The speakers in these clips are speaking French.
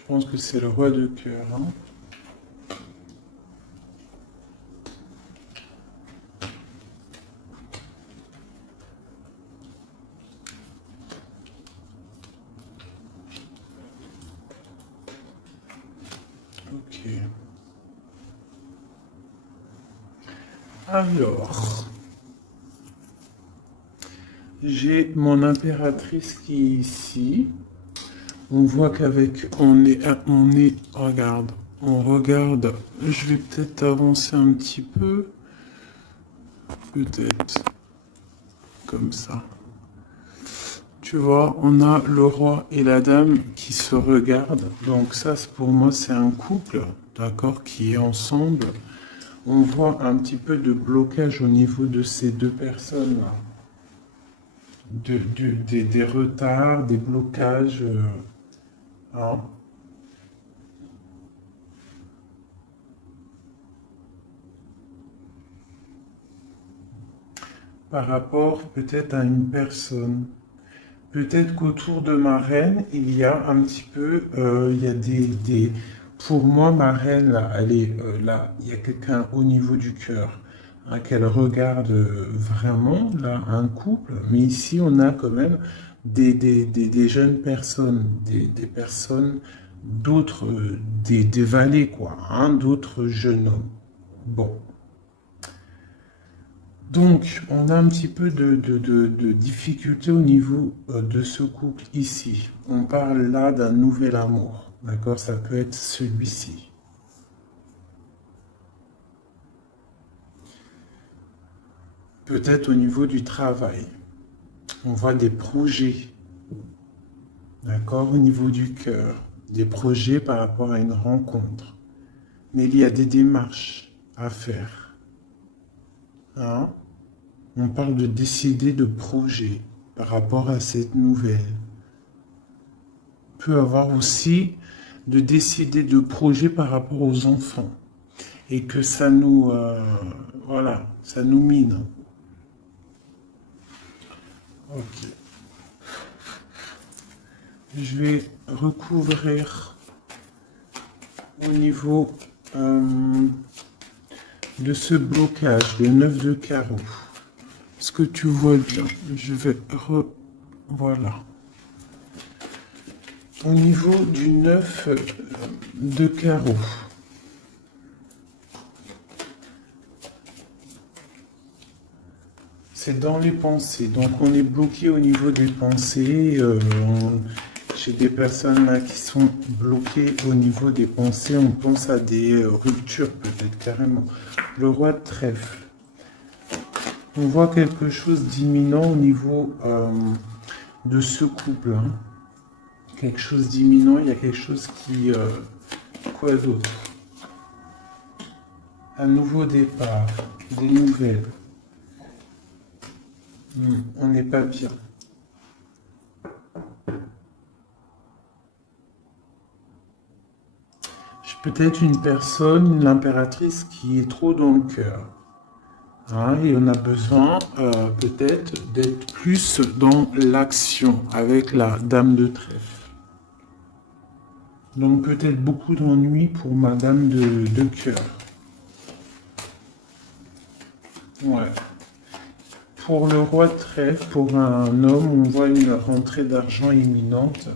Je pense que c'est le roi de cœur, hein. Ok. Alors, j'ai mon impératrice qui est ici. On voit qu'avec, regarde, on regarde, je vais peut-être avancer un petit peu, peut-être, comme ça. Tu vois, on a le roi et la dame qui se regardent. Donc ça, pour moi, c'est un couple, d'accord, qui est ensemble. On voit un petit peu de blocage au niveau de ces deux personnes-là. Des retards, des blocages. Hein. Par rapport peut-être à une personne. Peut-être qu'autour de ma reine, il y a un petit peu, il y a Pour moi, ma reine, là, elle est là, il y a quelqu'un au niveau du cœur, hein, qu'elle regarde vraiment, là, un couple. Mais ici, on a quand même des jeunes personnes, des personnes, d'autres, des valets, quoi, hein, d'autres jeunes hommes. Bon. Donc, on a un petit peu de difficulté au niveau de ce couple ici. On parle là d'un nouvel amour. D'accord? Ça peut être celui-ci. Peut-être au niveau du travail. On voit des projets. D'accord? Au niveau du cœur. Des projets par rapport à une rencontre. Mais il y a des démarches à faire. Hein? On parle de décider de projets par rapport à cette nouvelle. Peut avoir aussi de décider de projets par rapport aux enfants et que ça nous voilà, ça nous mine. Ok. Je vais recouvrir au niveau de ce blocage, le 9 de carreau. Est-ce que tu vois bien? Je vais voilà. Au niveau du 9 de carreau. C'est dans les pensées. Donc on est bloqué au niveau des pensées. Chez des personnes là qui sont bloquées au niveau des pensées, on pense à des ruptures peut-être carrément. Le roi de trèfle. On voit quelque chose d'imminent au niveau de ce couple, hein. Quelque chose d'imminent, il y a quelque chose qui... quoi d'autre? Un nouveau départ, des nouvelles. On n'est pas bien. Peut-être une personne, l'impératrice, qui est trop dans le cœur. Hein, et on a besoin peut-être d'être plus dans l'action avec la dame de trèfle. Donc peut-être beaucoup d'ennuis pour ma dame de cœur. Ouais. Pour le roi de trèfle, pour un homme, on voit une rentrée d'argent imminente.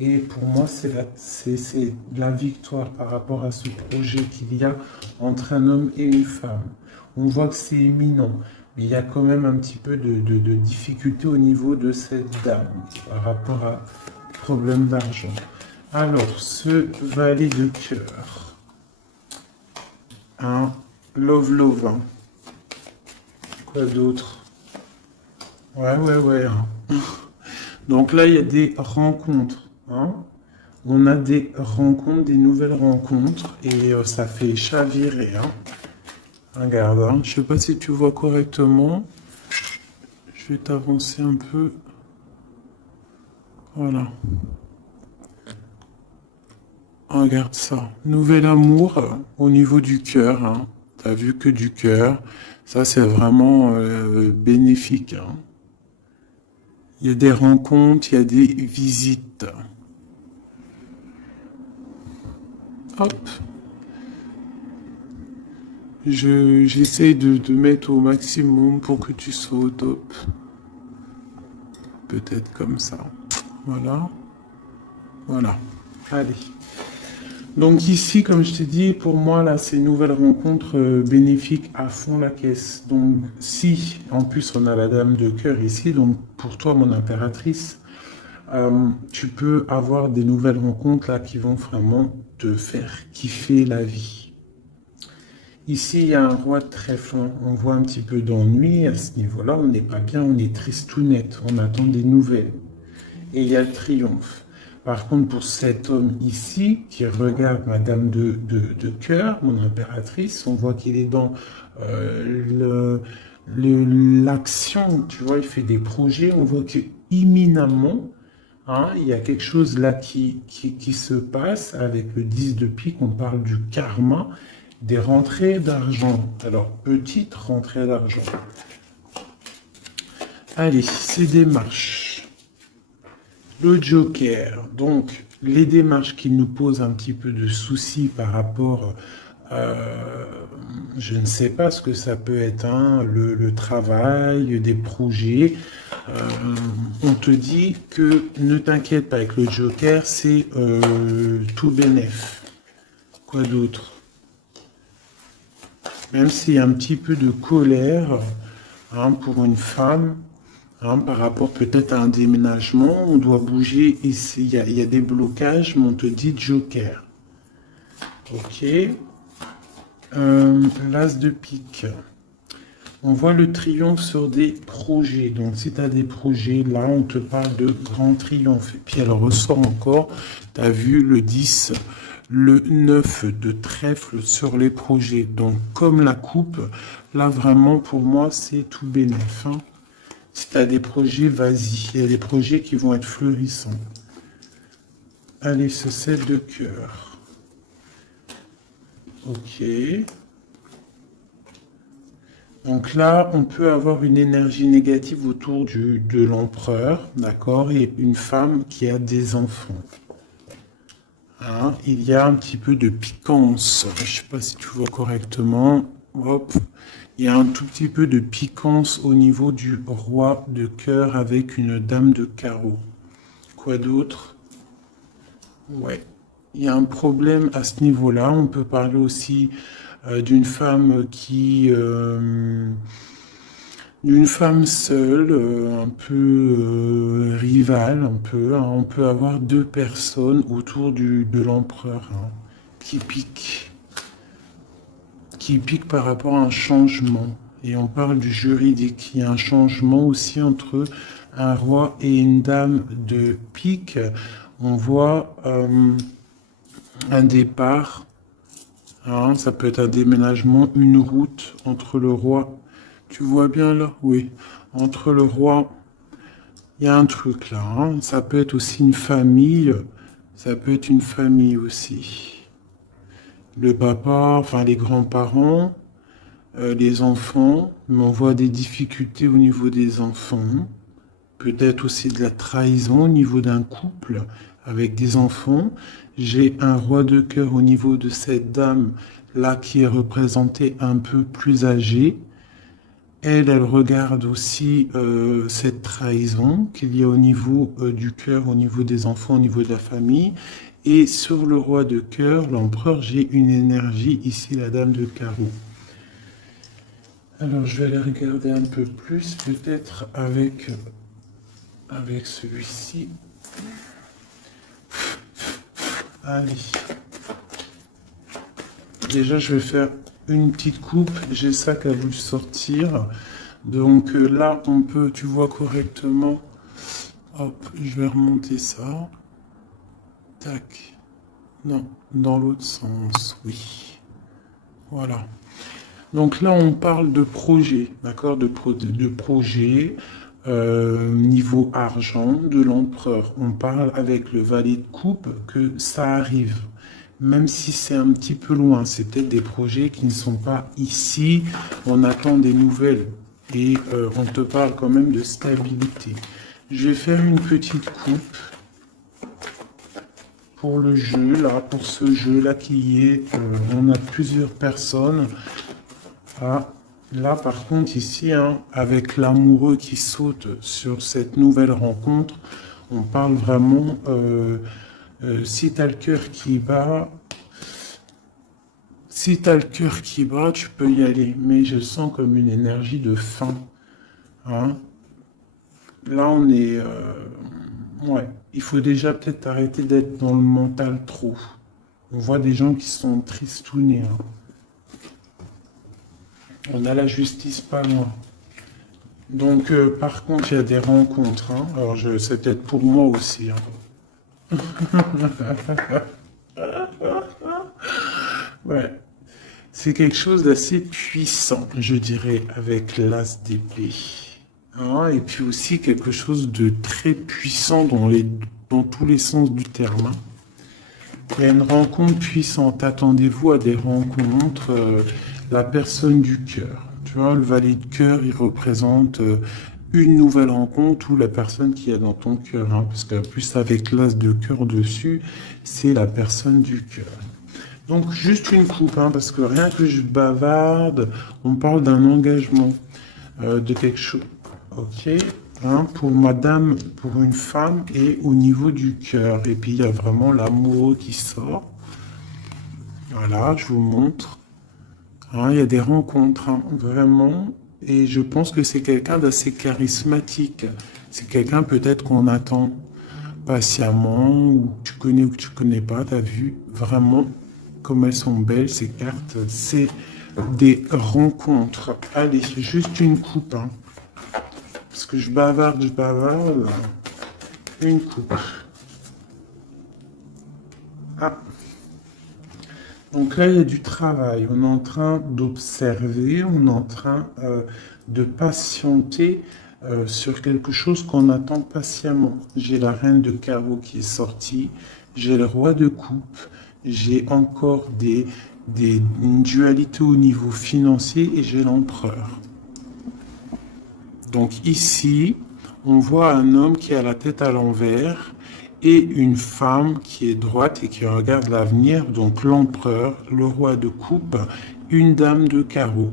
Et pour moi, c'est la victoire par rapport à ce projet qu'il y a entre un homme et une femme. On voit que c'est imminent, mais il y a quand même un petit peu de difficulté au niveau de cette dame par rapport à problème d'argent. Alors, ce valet de cœur, un love, hein. Quoi d'autre? Ouais. Hein. Donc là, il y a des rencontres. Hein. On a des rencontres, des nouvelles rencontres, et ça fait chavirer. Hein. Regarde, hein. Je ne sais pas si tu vois correctement. Je vais t'avancer un peu. Voilà. Regarde ça. Nouvel amour au niveau du cœur. Hein. Tu as vu que du cœur. Ça, c'est vraiment bénéfique. Hein. Il y a des rencontres, il y a des visites. Hop. J'essaye de mettre au maximum pour que tu sois au top. Peut-être comme ça. Voilà. Voilà. Allez. Donc ici, comme je t'ai dit, pour moi, là, c'est une nouvelle rencontre bénéfique à fond la caisse. Donc si, en plus, on a la dame de cœur ici, donc pour toi, mon impératrice, tu peux avoir des nouvelles rencontres là qui vont vraiment te faire kiffer la vie. Ici, il y a un roi de trèfle. On voit un petit peu d'ennui à ce niveau-là. On n'est pas bien, on est triste tout net. On attend des nouvelles. Et il y a le triomphe. Par contre, pour cet homme ici, qui regarde Madame de cœur, mon impératrice, on voit qu'il est dans l'action, tu vois, il fait des projets, on voit que imminemment, hein, il y a quelque chose là qui se passe avec le 10 de pique, on parle du karma, des rentrées d'argent. Alors, petite rentrée d'argent. Allez, ces démarches. Le Joker, donc les démarches qui nous posent un petit peu de soucis par rapport, je ne sais pas ce que ça peut être, hein, le travail, des projets. On te dit que ne t'inquiète pas avec le Joker, c'est tout bénef. Quoi d'autre? Même s'il y a un petit peu de colère, hein, pour une femme, hein, par rapport peut-être à un déménagement, on doit bouger ici. Il y a des blocages, mais on te dit Joker. Ok. L'as de pique. On voit le triomphe sur des projets. Donc, si tu as des projets, là, on te parle de grand triomphe. Et puis, elle ressort encore. Tu as vu le 10, le 9 de trèfle sur les projets. Donc, comme la coupe, là, vraiment, pour moi, c'est tout bénéf. Hein. Si tu as des projets, vas-y. Il y a des projets qui vont être fleurissants. Allez, ce 7 de cœur. Ok. Donc là, on peut avoir une énergie négative autour de l'empereur, d'accord, et une femme qui a des enfants. Hein, il y a un petit peu de piquance. Je ne sais pas si tu vois correctement. Hop. Il y a un tout petit peu de piquance au niveau du roi de cœur avec une dame de carreau. Quoi d'autre? Ouais. Il y a un problème à ce niveau-là. On peut parler aussi d'une femme d'une femme seule, un peu rivale, un peu. Hein. On peut avoir deux personnes autour de l'empereur, hein, qui piquent par rapport à un changement. Et on parle du juridique. Il y a un changement aussi entre un roi et une dame de pique. On voit un départ. Hein, ça peut être un déménagement, une route entre le roi. Tu vois bien là? Oui. Entre le roi, il y a un truc là. Hein. Ça peut être aussi une famille. Ça peut être une famille aussi. Le papa, enfin les grands-parents, les enfants. Mais on voit des difficultés au niveau des enfants. Peut-être aussi de la trahison au niveau d'un couple avec des enfants. J'ai un roi de cœur au niveau de cette dame là qui est représentée un peu plus âgée. Elle regarde aussi cette trahison qu'il y a au niveau du cœur, au niveau des enfants, au niveau de la famille. Et sur le roi de cœur, l'empereur, j'ai une énergie ici, la dame de carreau. Alors, je vais aller regarder un peu plus, peut-être avec celui-ci. Allez. Déjà, je vais faire une petite coupe. J'ai ça qui a voulu sortir. Donc là, on peut, tu vois correctement. Hop, je vais remonter ça. Tac. Non, dans l'autre sens, oui. Voilà. Donc là, on parle de projet, d'accord, de projet. Niveau argent de l'empereur, on parle avec le valet de coupe que ça arrive, même si c'est un petit peu loin, c'est peut-être des projets qui ne sont pas ici, on attend des nouvelles et on te parle quand même de stabilité. Je vais faire une petite coupe pour le jeu, là, pour ce jeu-là qui est, on a plusieurs personnes. Ah, là, par contre, ici, hein, avec l'amoureux qui saute sur cette nouvelle rencontre, on parle vraiment, si tu as le cœur qui bat, si tu as le cœur qui bat, tu peux y aller. Mais je sens comme une énergie de faim. Hein. Là, on est... ouais, il faut déjà peut-être arrêter d'être dans le mental trop. On voit des gens qui sont tristounés. Hein. On a la justice pas loin. Donc, par contre, il y a des rencontres. Hein. Alors, c'est peut-être pour moi aussi. Hein. Ouais. C'est quelque chose d'assez puissant, je dirais, avec l'as d'épée. Hein, et puis aussi quelque chose de très puissant dans tous les sens du terme. Hein. Il y a une rencontre puissante. Attendez-vous à des rencontres. La personne du cœur. Tu vois, le valet de cœur, il représente une nouvelle rencontre ou la personne qui est dans ton cœur. Hein, parce que plus avec l'as de cœur dessus, c'est la personne du cœur. Donc juste une coupe, hein, parce que rien que je bavarde, on parle d'un engagement, de quelque chose. Ok, hein, pour madame, pour une femme et au niveau du cœur. Et puis il y a vraiment l'amoureux qui sort. Voilà, je vous montre. Hein, il y a des rencontres, hein, vraiment. Et je pense que c'est quelqu'un d'assez charismatique. C'est quelqu'un peut-être qu'on attend patiemment, ou tu connais ou que tu connais pas, tu as vu vraiment comme elles sont belles ces cartes. C'est des rencontres. Allez, juste une coupe. Hein. Parce que je bavarde. Une coupe. Ah. Donc là, il y a du travail. On est en train d'observer, on est en train de patienter sur quelque chose qu'on attend patiemment. J'ai la reine de carreau qui est sortie, j'ai le roi de coupe, j'ai encore une dualité au niveau financier et j'ai l'empereur. Donc ici, on voit un homme qui a la tête à l'envers et une femme qui est droite et qui regarde l'avenir, donc l'empereur, le roi de coupe, une dame de carreau.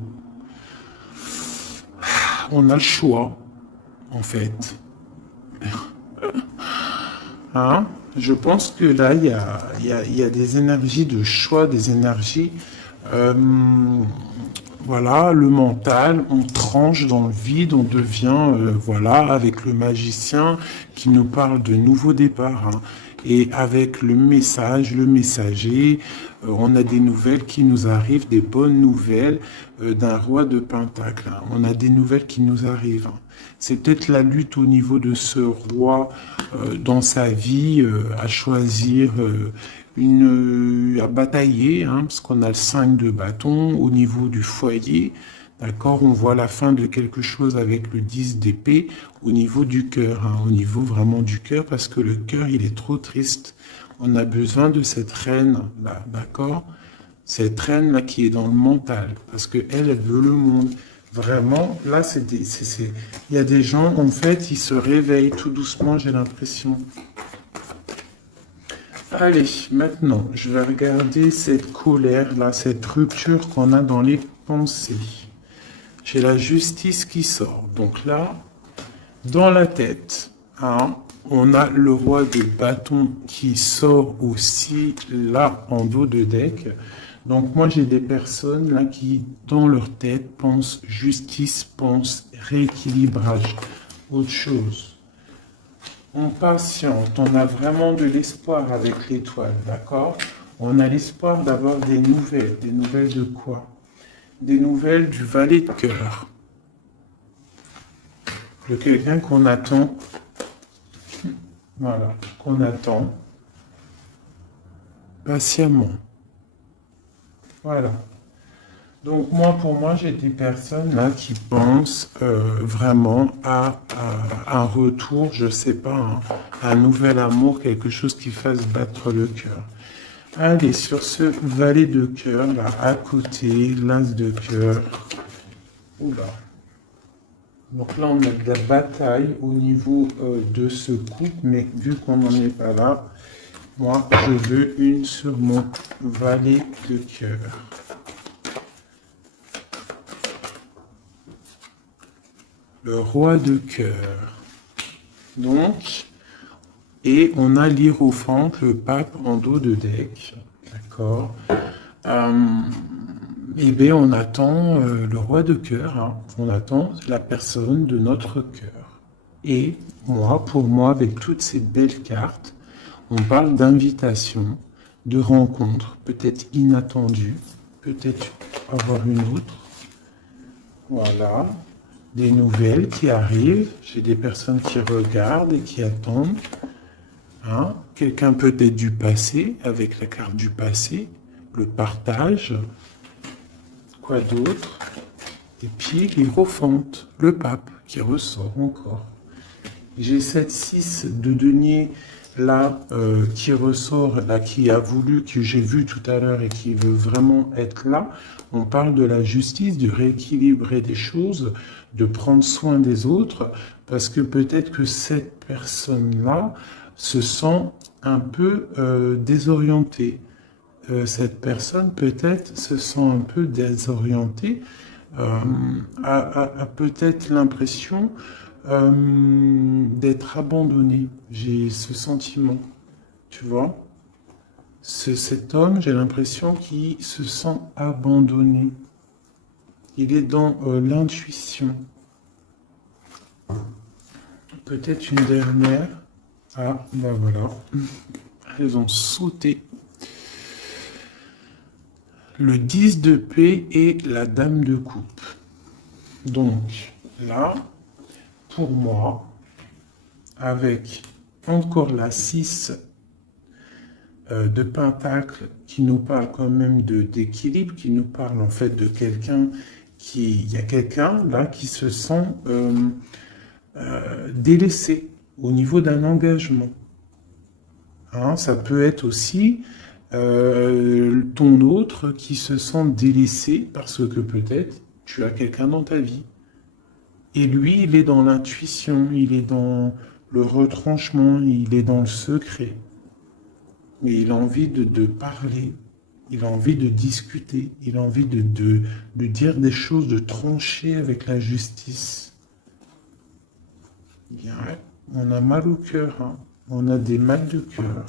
On a le choix, en fait. Hein? Je pense que là, il y a des énergies de choix, des énergies... voilà, le mental, on tranche dans le vide, on devient, voilà, avec le magicien qui nous parle de nouveaux départs. Hein. Et avec le message, le messager, on a des nouvelles qui nous arrivent, des bonnes nouvelles d'un roi de Pentacle. Hein. On a des nouvelles qui nous arrivent. Hein. C'est peut-être la lutte au niveau de ce roi dans sa vie à choisir à batailler, hein, parce qu'on a le 5 de bâton au niveau du foyer. D'accord, on voit la fin de quelque chose avec le 10 d'épée au niveau du cœur, hein, au niveau vraiment du cœur, parce que le cœur, il est trop triste. On a besoin de cette reine-là, d'accord? Cette reine-là qui est dans le mental, parce que elle veut le monde. Vraiment, là, il y a des gens, en fait, ils se réveillent tout doucement, j'ai l'impression. Allez, maintenant, je vais regarder cette colère-là, cette rupture qu'on a dans les pensées. J'ai la justice qui sort. Donc là, dans la tête, hein, on a le roi de bâton qui sort aussi là en dos de deck. Donc moi, j'ai des personnes là qui, dans leur tête, pensent justice, pensent rééquilibrage, autre chose. On patiente, on a vraiment de l'espoir avec l'étoile, d'accord? On a l'espoir d'avoir des nouvelles. Des nouvelles de quoi? Des nouvelles du valet de cœur. De quelqu'un qu'on attend. Voilà, qu'on attend. Patiemment. Voilà. Donc moi, pour moi, j'ai des personnes là qui pensent vraiment à un retour, je sais pas, hein, un nouvel amour, quelque chose qui fasse battre le cœur. Allez, sur ce valet de cœur, là, à côté, l'as de cœur. Oula. Donc là, on a de la bataille au niveau de ce couple, mais vu qu'on n'en est pas là, Moi, je veux une sur mon valet de cœur. Le roi de cœur. Donc, et on a l'hiérophant, le pape en dos de deck. D'accord. Eh bien, on attend le roi de cœur. Hein. On attend la personne de notre cœur. Et moi, pour moi, avec toutes ces belles cartes, on parle d'invitation, de rencontre, peut-être inattendue, peut-être avoir une autre. Voilà. Des nouvelles qui arrivent. J'ai des personnes qui regardent et qui attendent. Hein? Quelqu'un peut-être du passé, avec la carte du passé, le partage. Quoi d'autre? Et puis l'hiérophante, le pape, qui ressort encore. J'ai cette 6 de denier là qui ressort, là qui a voulu, que j'ai vu tout à l'heure et qui veut vraiment être là. On parle de la justice, de rééquilibrer des choses, de prendre soin des autres, parce que peut-être que cette personne-là se sent un peu désorientée. Cette personne peut-être se sent un peu désorientée, a peut-être l'impression d'être abandonnée. J'ai ce sentiment, tu vois. Cet homme, j'ai l'impression qu'il se sent abandonné. Il est dans l'intuition. Peut-être une dernière. Ah, ben voilà. Elles ont sauté. Le 10 de paix et la dame de coupe. Donc, là, pour moi, avec encore la 6 de pentacle qui nous parle quand même d'équilibre, qui nous parle en fait de quelqu'un il y a quelqu'un là qui se sent délaissé au niveau d'un engagement. Hein, ça peut être aussi ton autre qui se sent délaissé parce que peut-être tu as quelqu'un dans ta vie. Et lui, il est dans l'intuition, il est dans le retranchement, il est dans le secret. Mais il a envie de parler, il a envie de discuter, il a envie de dire des choses, de trancher avec la justice. Bien, on a mal au cœur, hein. On a des mal de cœur.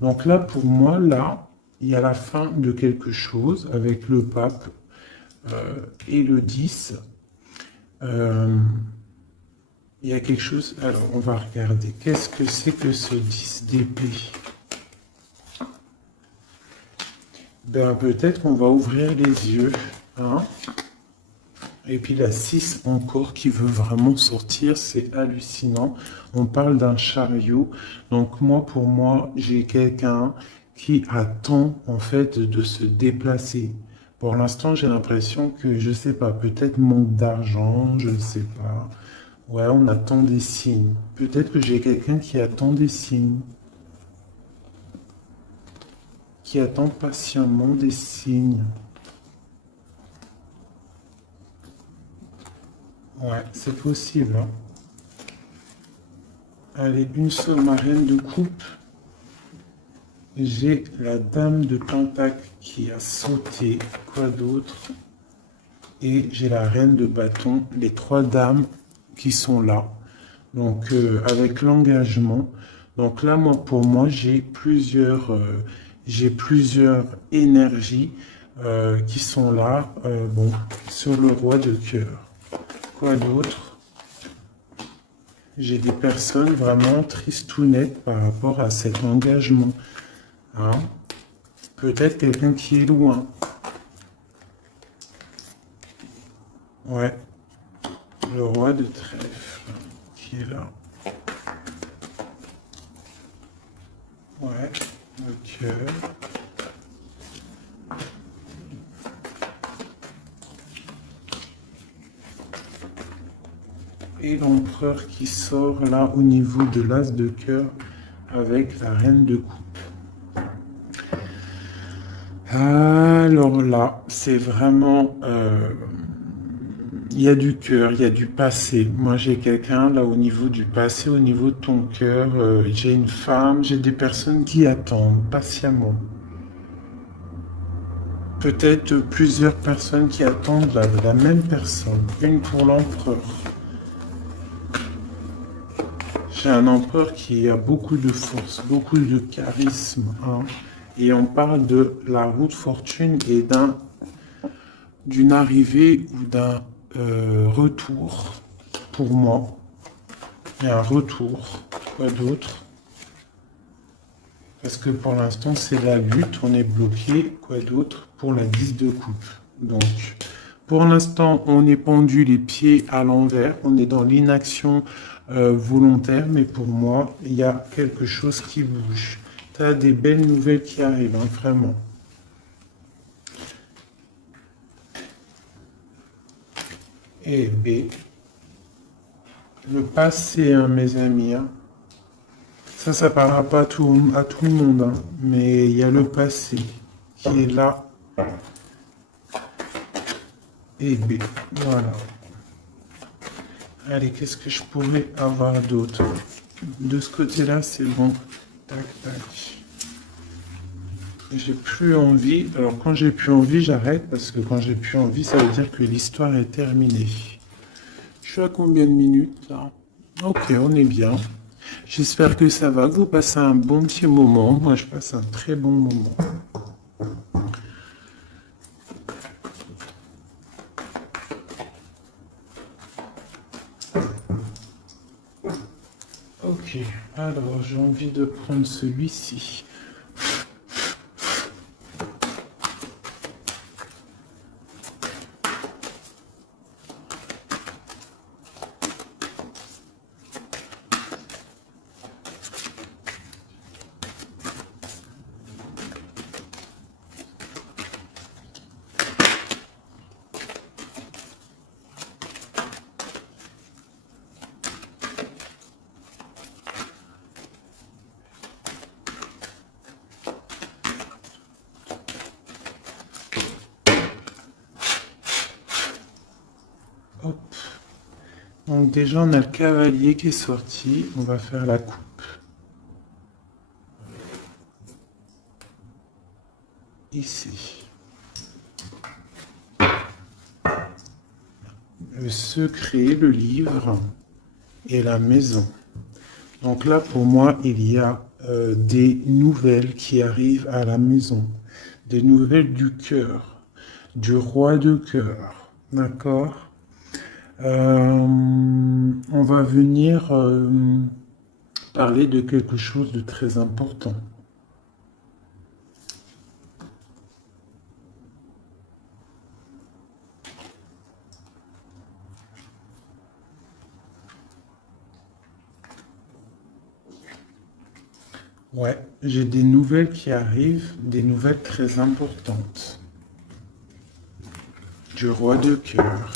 Donc là, pour moi, là, il y a la fin de quelque chose avec le pape et le 10. Il y a quelque chose... Alors, on va regarder. Qu'est-ce que c'est que ce 10 d'épée? Ben, peut-être qu'on va ouvrir les yeux. Hein? Et puis la 6 encore qui veut vraiment sortir, c'est hallucinant. On parle d'un chariot. Donc moi, pour moi, j'ai quelqu'un qui attend en fait de se déplacer. Pour l'instant, j'ai l'impression que, je sais pas, peut-être manque d'argent, je ne sais pas. Ouais, on attend des signes. Peut-être que j'ai quelqu'un qui attend des signes. Qui attend patiemment des signes. Ouais, c'est possible. Hein. Allez, une seule marraine de coupe. J'ai la dame de pentacle qui a sauté. Quoi d'autre? Et j'ai la reine de bâton. Les 3 dames qui sont là. Donc, avec l'engagement. Donc là, moi, pour moi, j'ai plusieurs énergies qui sont là. Bon, sur le roi de cœur. Quoi d'autre? J'ai des personnes vraiment tristounettes par rapport à cet engagement. Hein? Peut-être quelqu'un qui est loin. Ouais. Le roi de trèfle qui est là. Ouais. Le cœur. Et l'empereur qui sort là au niveau de l'as de cœur avec la reine de coupe. Alors là, c'est vraiment Il y a du cœur, il y a du passé. Moi, j'ai quelqu'un là au niveau du passé, au niveau de ton cœur. J'ai une femme, j'ai des personnes qui attendent patiemment. Peut-être plusieurs personnes qui attendent la même personne. Une pour l'empereur. J'ai un empereur qui a beaucoup de force, beaucoup de charisme, hein. Et on parle de la route fortune et d'une arrivée ou d'un retour. Pour moi, il y a un retour. Quoi d'autre? Parce que pour l'instant, c'est la lutte, on est bloqué. Quoi d'autre? Pour la 10 de coupe. Donc, pour l'instant, on est pendu les pieds à l'envers. On est dans l'inaction volontaire. Mais pour moi, il y a quelque chose qui bouge. Tu as des belles nouvelles qui arrivent, hein, vraiment. Et B. Le passé, hein, mes amis. Hein. Ça parlera pas à tout le monde. Hein, mais il y a le passé qui est là. Et B. Voilà. Allez, qu'est-ce que je pourrais avoir d'autre? De ce côté-là, c'est bon. Tac, tac. J'ai plus envie. Alors, quand j'ai plus envie, j'arrête. Parce que quand j'ai plus envie, ça veut dire que l'histoire est terminée. Je suis à combien de minutes, là? Ok, on est bien. J'espère que ça va, que vous passez un bon petit moment. Moi, je passe un très bon moment. Ok, alors j'ai envie de prendre celui-ci. Hop. Donc déjà, on a le cavalier qui est sorti. On va faire la coupe. Ici. Le secret, le livre et la maison. Donc là, pour moi, il y a des nouvelles qui arrivent à la maison. Des nouvelles du cœur. Du roi de cœur. D'accord? On va venir parler de quelque chose de très important. Ouais, j'ai des nouvelles qui arrivent, des nouvelles très importantes. Du roi de cœur.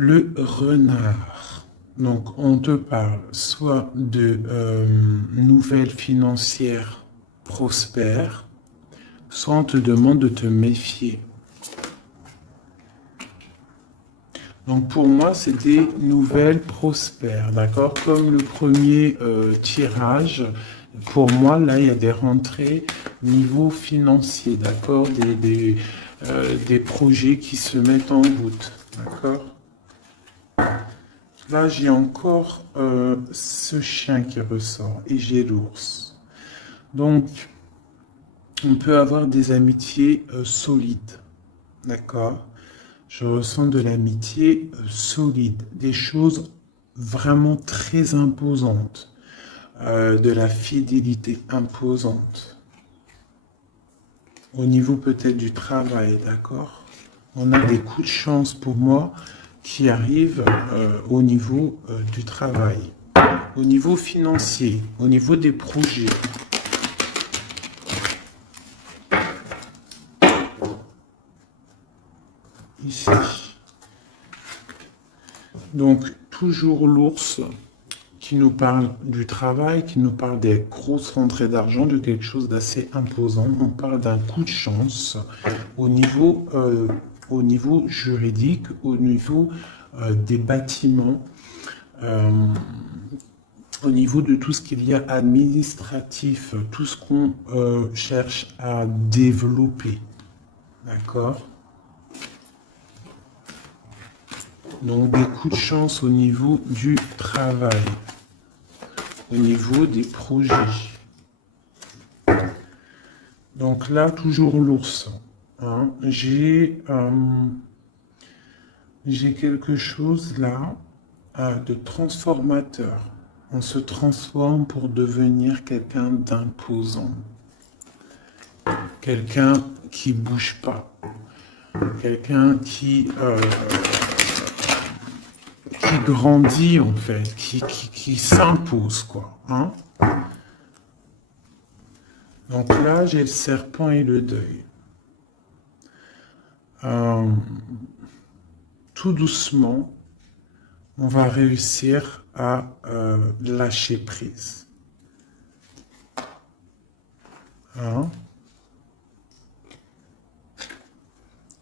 Le renard. Donc, on te parle soit de nouvelles financières prospères, soit on te demande de te méfier. Donc, pour moi, c'est des nouvelles prospères, d'accord? Comme le premier tirage, pour moi, là, il y a des rentrées niveau financier, d'accord? Des projets qui se mettent en route, d'accord? Là, j'ai encore ce chien qui ressort et j'ai l'ours. Donc, on peut avoir des amitiés solides. D'accord? Je ressens de l'amitié solide, des choses vraiment très imposantes, de la fidélité imposante. Au niveau peut-être du travail, d'accord? On a des coups de chance pour moi qui arrivent au niveau du travail, au niveau financier, au niveau des projets. Ici. Donc, toujours l'ours qui nous parle du travail, qui nous parle des grosses rentrées d'argent, de quelque chose d'assez imposant. On parle d'un coup de chance au niveau juridique, au niveau des bâtiments, au niveau de tout ce qu'il y a administratif, tout ce qu'on cherche à développer. D'accord? Donc des coups de chance au niveau du travail, au niveau des projets. Donc là, toujours l'ours. Hein. J'ai quelque chose là de transformateur. On se transforme pour devenir quelqu'un d'imposant. Quelqu'un qui bouge pas. Quelqu'un qui grandit en fait, qui s'impose quoi. Hein. Donc là, j'ai le serpent et le deuil. Tout doucement, on va réussir à lâcher prise. Hein?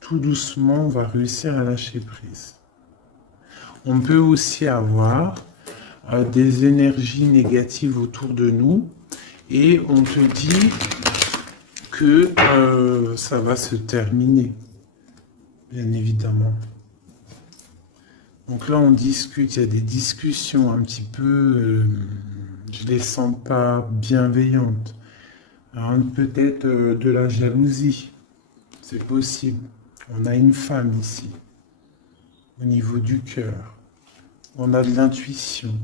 Tout doucement, on va réussir à lâcher prise. On peut aussi avoir des énergies négatives autour de nous et on te dit que ça va se terminer, bien évidemment. Donc là, on discute, il y a des discussions un petit peu, je les sens pas bienveillantes. Peut-être de la jalousie, c'est possible. On a une femme ici, au niveau du cœur. On a de l'intuition.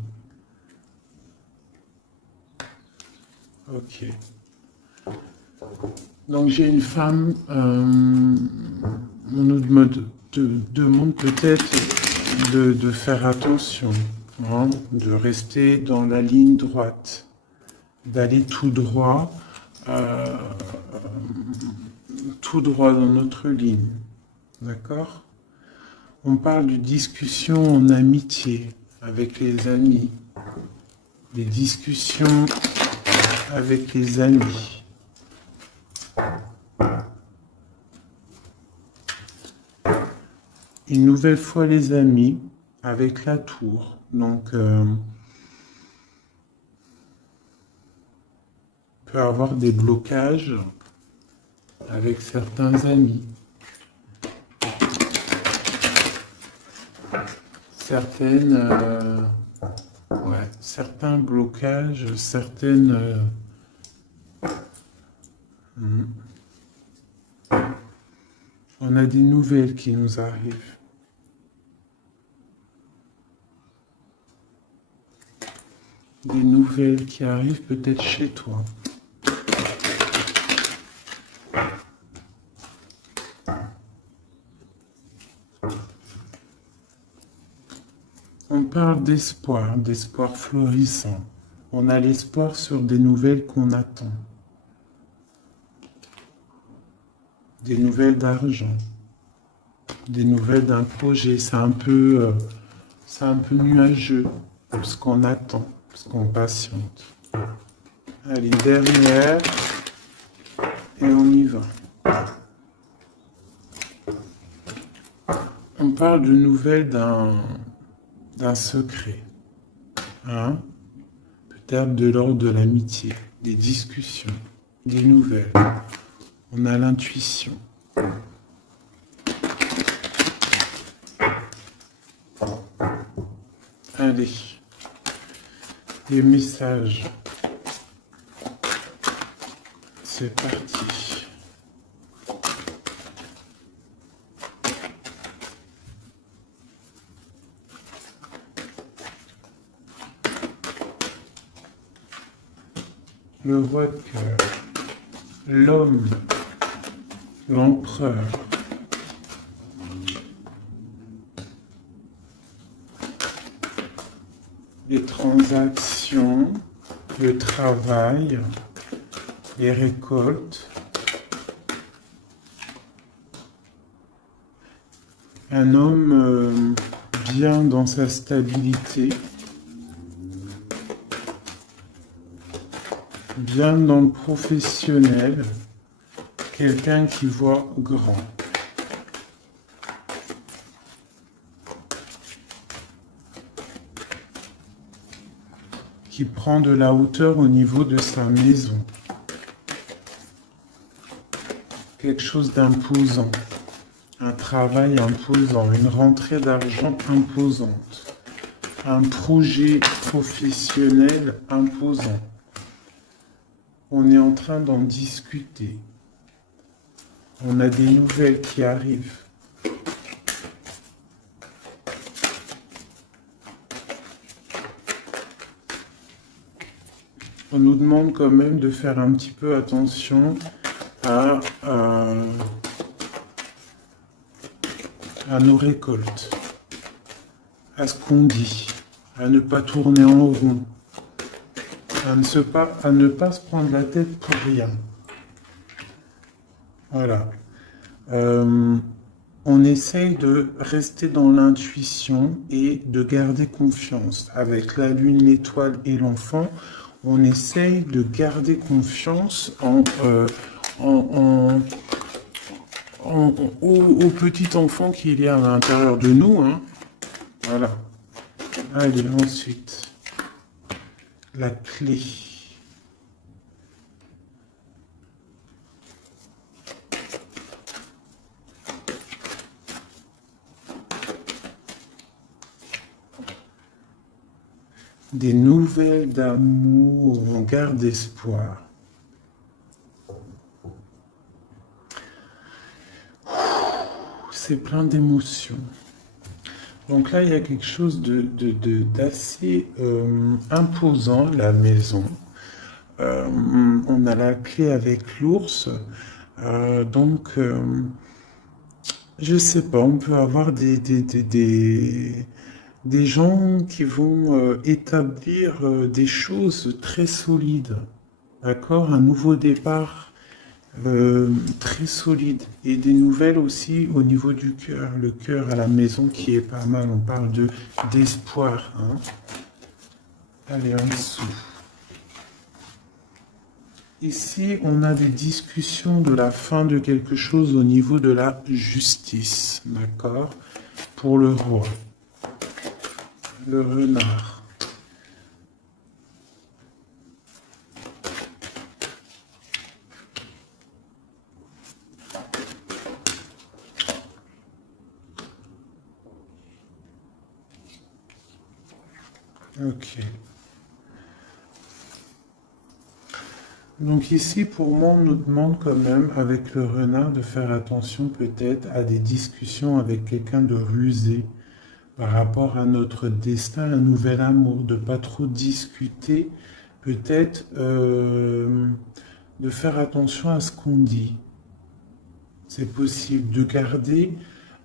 Ok. Donc j'ai une femme, on nous demande peut-être de faire attention, hein, de rester dans la ligne droite, d'aller tout droit dans notre ligne. D'accord? On parle de discussions en amitié avec les amis, des discussions avec les amis. Une nouvelle fois les amis avec la tour. Donc, peut avoir des blocages avec certains amis. Certains blocages, certaines... On a des nouvelles qui nous arrivent. Des nouvelles qui arrivent peut-être chez toi. On parle d'espoir, d'espoir florissant. On a l'espoir sur des nouvelles qu'on attend. Des nouvelles d'argent. Des nouvelles d'un projet. C'est un peu nuageux, parce qu'on attend, parce qu'on patiente. Allez, dernière. Et on y va. On parle de nouvelles d'un secret. Hein? Peut-être de l'ordre de l'amitié, des discussions, des nouvelles. On a l'intuition. Allez, les messages. C'est parti. Le roi de cœur, l'homme, l'empereur, les transactions, le travail, les récoltes, un homme bien dans sa stabilité, bien dans le professionnel, quelqu'un qui voit grand. Qui prend de la hauteur au niveau de sa maison. Quelque chose d'imposant. Un travail imposant, une rentrée d'argent imposante. Un projet professionnel imposant. On est en train d'en discuter. On a des nouvelles qui arrivent. On nous demande quand même de faire un petit peu attention à nos récoltes, à ce qu'on dit, à ne pas tourner en rond, à ne pas se prendre la tête pour rien. Voilà. On essaye de rester dans l'intuition et de garder confiance. Avec la lune, l'étoile et l'enfant, on essaye de garder confiance au petit enfant qu'il y a à l'intérieur de nous. Hein. Voilà. Allez, ensuite, la clé. Des nouvelles d'amour, on garde espoir. C'est plein d'émotions. Donc là, il y a quelque chose d'assez imposant, la maison. On a la clé avec l'ours. Donc, je sais pas, on peut avoir des gens qui vont établir des choses très solides. D'accord? Un nouveau départ très solide. Et des nouvelles aussi au niveau du cœur. Le cœur à la maison qui est pas mal. On parle d'espoir. Hein? Allez, en dessous. Ici, on a des discussions de la fin de quelque chose au niveau de la justice. D'accord? Pour le roi. Le renard. Ok. Donc ici, pour moi, on nous demande quand même, avec le renard, de faire attention peut-être à des discussions avec quelqu'un de rusé par rapport à notre destin, un nouvel amour, de pas trop discuter, peut-être de faire attention à ce qu'on dit. C'est possible de garder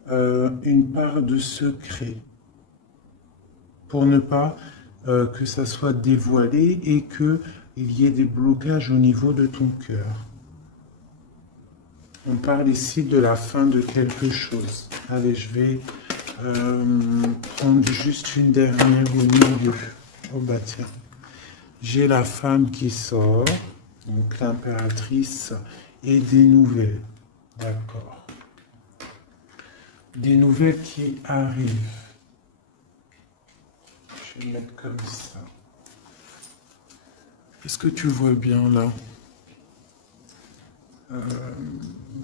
une part de secret pour ne pas que ça soit dévoilé et qu'il y ait des blocages au niveau de ton cœur. On parle ici de la fin de quelque chose. Allez, je vais prendre juste une dernière au milieu. Oh bah tiens. J'ai la femme qui sort, donc l'impératrice, et des nouvelles. D'accord. Des nouvelles qui arrivent. Je vais mettre comme ça. Est-ce que tu vois bien là?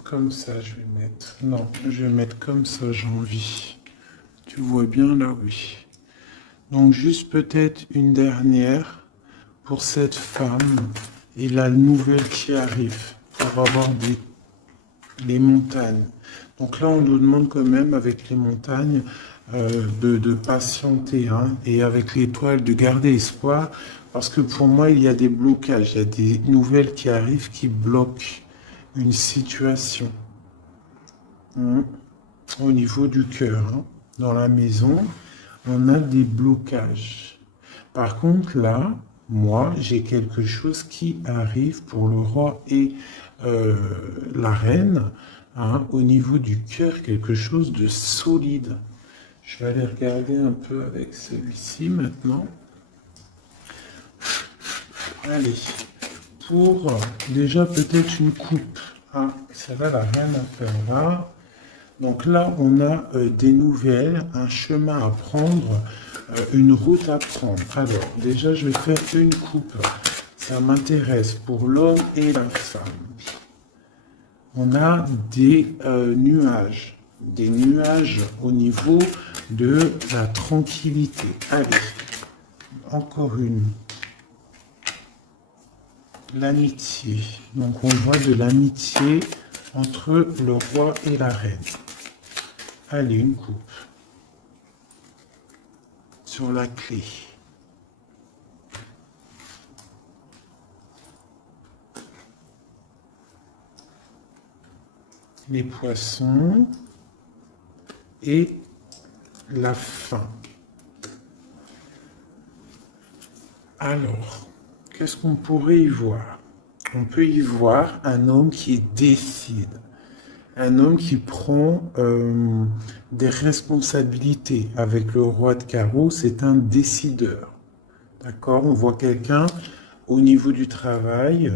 Comme ça, je vais mettre. Non, je vais mettre comme ça, j'ai envie. Tu vois bien là, oui. Donc juste peut-être une dernière pour cette femme et la nouvelle qui arrive pour avoir des montagnes. Donc là, on nous demande quand même avec les montagnes de patienter hein, et avec l'étoile de garder espoir parce que pour moi, il y a des blocages, il y a des nouvelles qui arrivent qui bloquent une situation au niveau du cœur. Hein. Dans la maison, on a des blocages. Par contre, là, moi, j'ai quelque chose qui arrive pour le roi et la reine, hein, au niveau du cœur, quelque chose de solide. Je vais aller regarder un peu avec celui-ci maintenant. Allez, pour déjà peut-être une coupe. Ah, ça va, la rien à faire là. Donc là, on a des nouvelles, un chemin à prendre, une route à prendre. Alors, déjà, je vais faire une coupe. Ça m'intéresse pour l'homme et la femme. On a des nuages au niveau de la tranquillité. Allez, encore une. L'amitié. Donc on voit de l'amitié entre le roi et la reine. Allez, une coupe. Sur la clé. Les poissons et la fin. Alors, qu'est-ce qu'on pourrait y voir? On peut y voir un homme qui décide, un homme qui prend des responsabilités. Avec le roi de carreau, c'est un décideur. D'accord? On voit quelqu'un au niveau du travail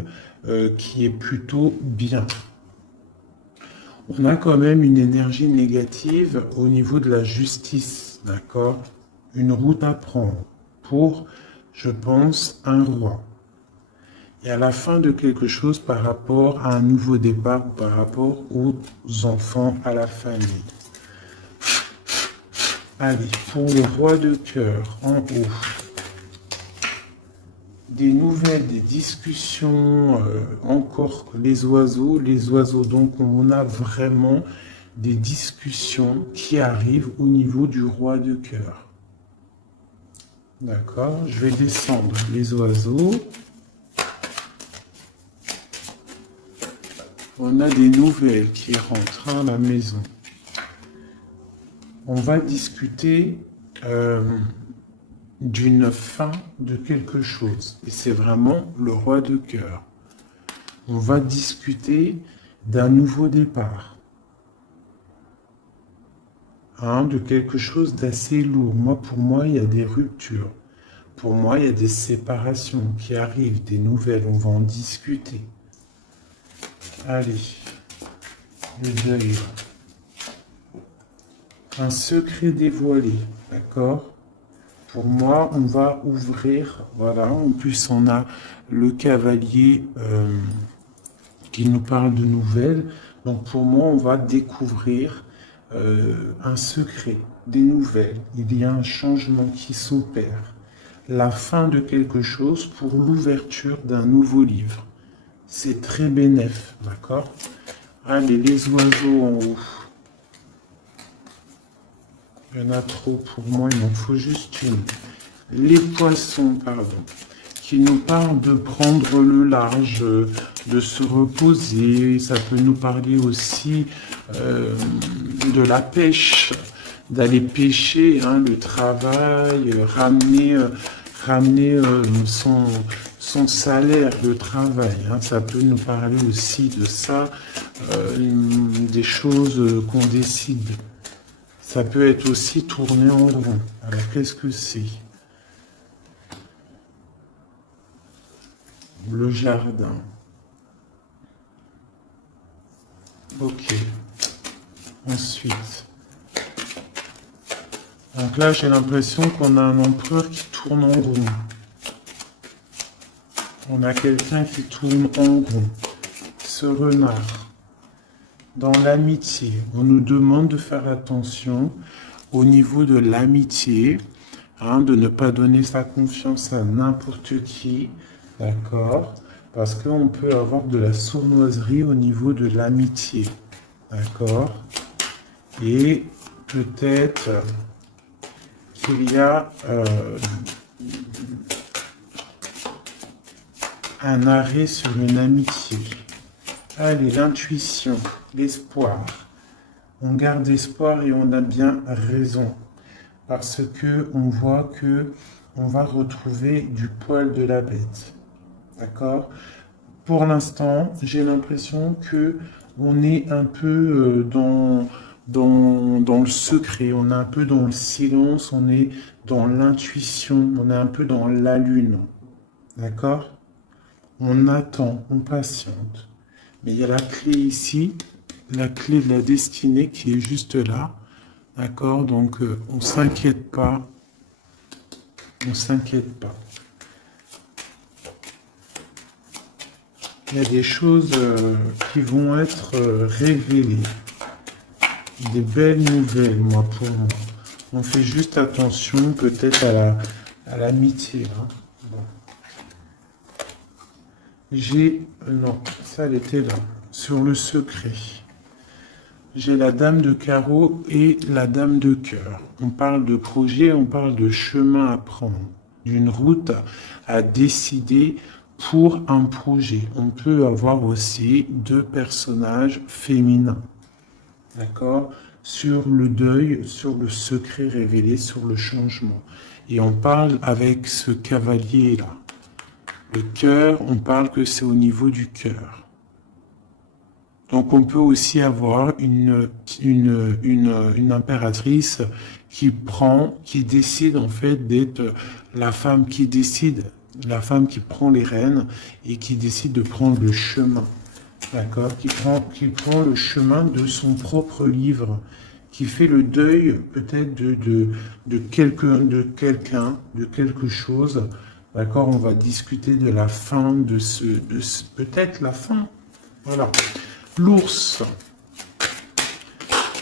qui est plutôt bien. On a quand même une énergie négative au niveau de la justice, d'accord? Une route à prendre pour, je pense, un roi. Et à la fin de quelque chose par rapport à un nouveau départ ou par rapport aux enfants, à la famille. Allez, pour le roi de cœur, en haut. Des nouvelles, des discussions, encore les oiseaux, donc on a vraiment des discussions qui arrivent au niveau du roi de cœur. D'accord, je vais descendre les oiseaux. On a des nouvelles qui rentrent à la maison. On va discuter d'une fin de quelque chose. Et c'est vraiment le roi de cœur. On va discuter d'un nouveau départ. De quelque chose d'assez lourd. Pour moi, il y a des ruptures. Pour moi, il y a des séparations qui arrivent, des nouvelles. On va en discuter. Allez. Le deuil. Un secret dévoilé. D'accord ? Pour moi, on va ouvrir, voilà, en plus on a le cavalier qui nous parle de nouvelles. Donc pour moi, on va découvrir un secret, des nouvelles. Il y a un changement qui s'opère. La fin de quelque chose pour l'ouverture d'un nouveau livre. C'est très bénéf, d'accord? Allez, les oiseaux en haut. Il y en a trop pour moi, il m'en faut juste une. Les poissons, pardon, qui nous parlent de prendre le large, de se reposer. Ça peut nous parler aussi de la pêche, d'aller pêcher, le travail, ramener son salaire de travail. Ça peut nous parler aussi de ça, des choses qu'on décide. Ça peut être aussi tourné en rond. Alors, qu'est-ce que c'est? Le jardin. Ok. Ensuite. Donc là, j'ai l'impression qu'on a un empereur qui tourne en rond. On a quelqu'un qui tourne en rond. Ce renard. Dans l'amitié, on nous demande de faire attention au niveau de l'amitié, de ne pas donner sa confiance à n'importe qui, d'accord? Parce qu'on peut avoir de la sournoiserie au niveau de l'amitié, d'accord? Et peut-être qu'il y a un arrêt sur une amitié. Allez, l'intuition, l'espoir. On garde espoir et on a bien raison. Parce que on voit que on va retrouver du poil de la bête. D'accord? Pour l'instant, j'ai l'impression que on est un peu dans le secret, on est un peu dans le silence, on est dans l'intuition, on est un peu dans la lune. D'accord? On attend, on patiente. Mais il y a la clé ici, la clé de la destinée qui est juste là. D'accord? Donc, on ne s'inquiète pas. On ne s'inquiète pas. Il y a des choses qui vont être révélées. Des belles nouvelles, moi, pour moi. On fait juste attention, peut-être, à l'amitié. Hein. Bon. J'ai... non, ça, elle était là. Sur le secret. J'ai la dame de carreau et la dame de cœur. On parle de projet, on parle de chemin à prendre. D'une route à décider pour un projet. On peut avoir aussi deux personnages féminins. D'accord? Sur le deuil, sur le secret révélé, sur le changement. Et on parle avec ce cavalier-là. Le cœur, on parle que c'est au niveau du cœur. Donc on peut aussi avoir une impératrice qui décide en fait d'être la femme qui décide, la femme qui prend les rênes et qui décide de prendre le chemin. D'accord, qui prend le chemin de son propre livre, qui fait le deuil peut-être de quelque chose. D'accord, on va discuter de la fin peut-être la fin. Voilà. L'ours.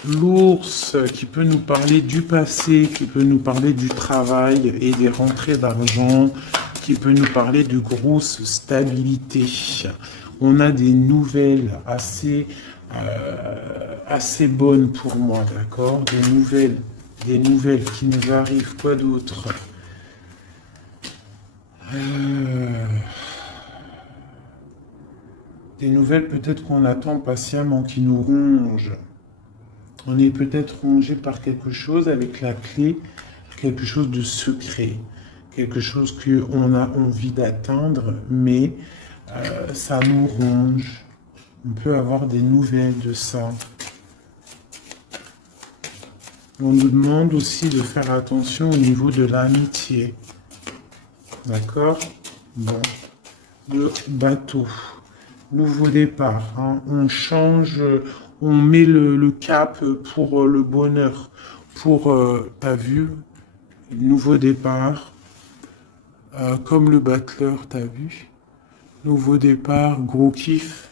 L'ours qui peut nous parler du passé, qui peut nous parler du travail et des rentrées d'argent, qui peut nous parler de grosse stabilité. On a des nouvelles assez bonnes pour moi, d'accord? Des nouvelles qui nous arrivent. Quoi d'autre? Des nouvelles peut-être qu'on attend patiemment, qui nous rongent. On est peut-être rongé par quelque chose avec la clé, quelque chose de secret, quelque chose qu'on a envie d'atteindre, mais ça nous ronge. On peut avoir des nouvelles de ça. On nous demande aussi de faire attention au niveau de l'amitié. D'accord? Bon. Le bateau. Nouveau départ. Hein. On change, on met le cap pour le bonheur. Pour, t'as vu? Nouveau départ. Comme le battleur, t'as vu? Nouveau départ, gros kiff.